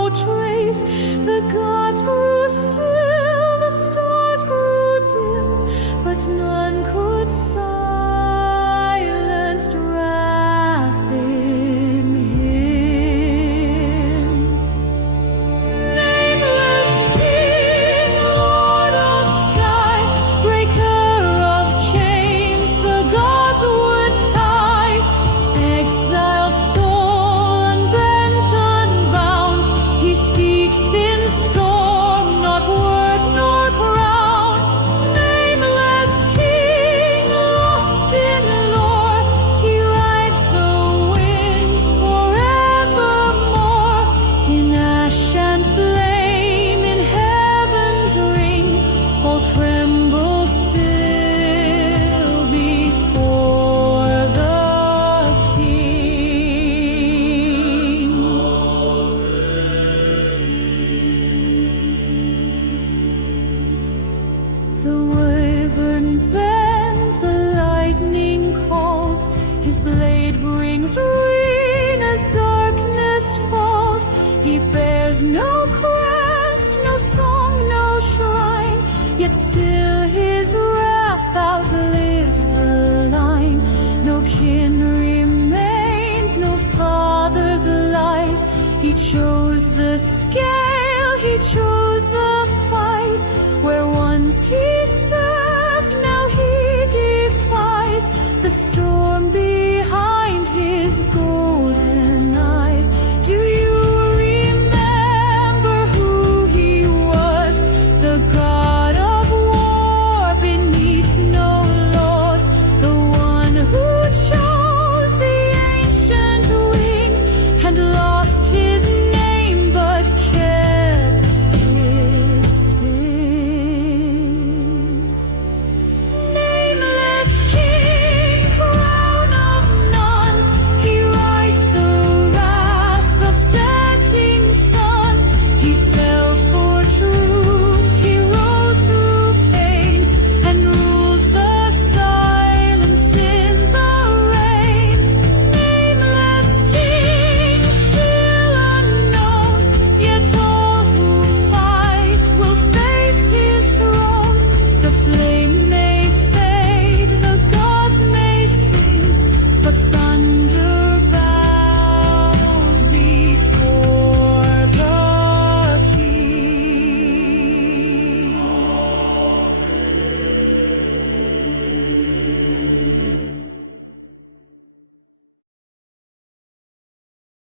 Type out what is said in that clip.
no trace. The gods grew still, the stars grew dim, but none could silence wrath in him. Nameless King, Lord of sky, breaker of chains, the gods would tie. Exiled soul, unbent, unbound, he speaks in storm, not word nor crown. Nameless King, lost in lore, he rides the winds forevermore. In ash and flame, in heaven's ring, all tremble still before the King. The wyvern bends, the lightning calls, his blade brings ruin as darkness falls. He bears no crest, no song, no shrine, yet still his wrath outlives the line. No kin remains, no father's light. He chose the scale, he chose the fight. Where once he served, now he defies the storm behind his golden eyes. Do you remember who he was? The god of war beneath no laws, the one who chose the ancient wing and lost his name but kept his sting. Nameless King, crown of none, he rides the wrath of setting sun. He